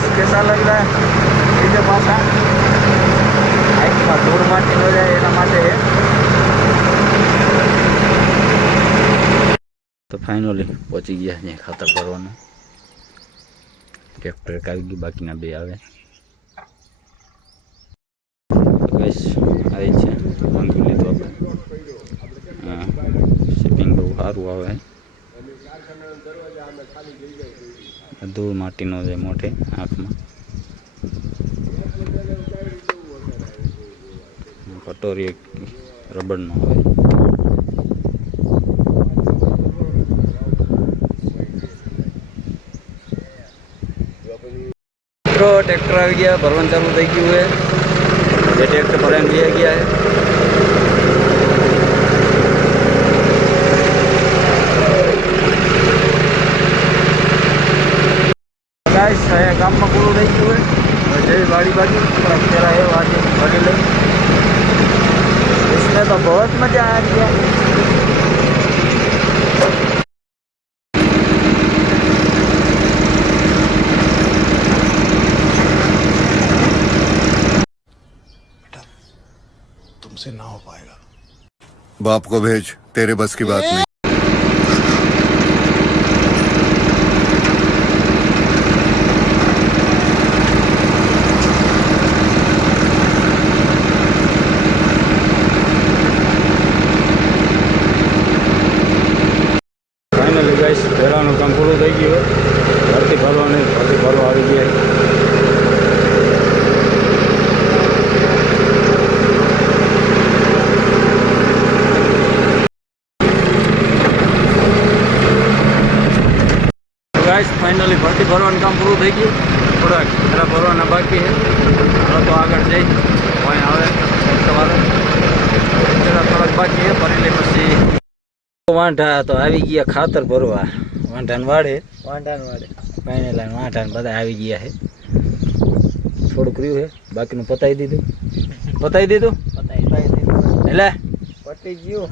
આપણે તો ગાઈસ કેસા લગ રહા હે બીજા પાછા? આઈકમાં ધૂળ માટી ન જાય એના માટે તો ફાઇનલી પહોંચી ગયા છે ખાતર ભરવાનું. ટ્રેક્ટર આવી ગયું, બાકીના બે આવે. બસ આવી છે વાંધો લીધો આપણે શિપિંગ બહુ સારું આવે. ધૂળ માટીનો છે મોઢે આંખમાં કટોરી રબડનો આવે. મિત્રો, ટ્રેક્ટર આવી ગયા, ભરવાનું ચાલુ થઈ ગયું છે. જે ટ્રેક્ટર ભરાઈને બે ગયા છે. ગાઈસ અહીંયા ગામમાં પૂરું થઈ ગયું છે હવે જેવી વાડી બાજુ થોડા ફેરા એ વાડી ભરી લઈ इसमें तो बहुत मजा आ गया तुमसे ना हो पाएगा बाप को भेज तेरे बस की बात नहीं ગાઈસ ફાઇનલી ભરતી ભરવાનું કામ પૂરું થઈ ગયું. થોડાક જરા ભરવાના બાકી છે. તો આગળ જઈ અહીં આવે સવારે જરા થોડાક બાકી છે ભરી લઈ પછી વાંઢા તો આવી ગયા ખાતર ભરવા. વાંઢાન વાડે. વાંઢાન વાડે. ફાઇનલ વાંઢાન બધા આવી ગયા છે. થોડુંક રહ્યું છે. બાકીનું પતાવી દીધું. પતાવી દીધું? પતાવી દીધું. એટલે? પતી ગયું.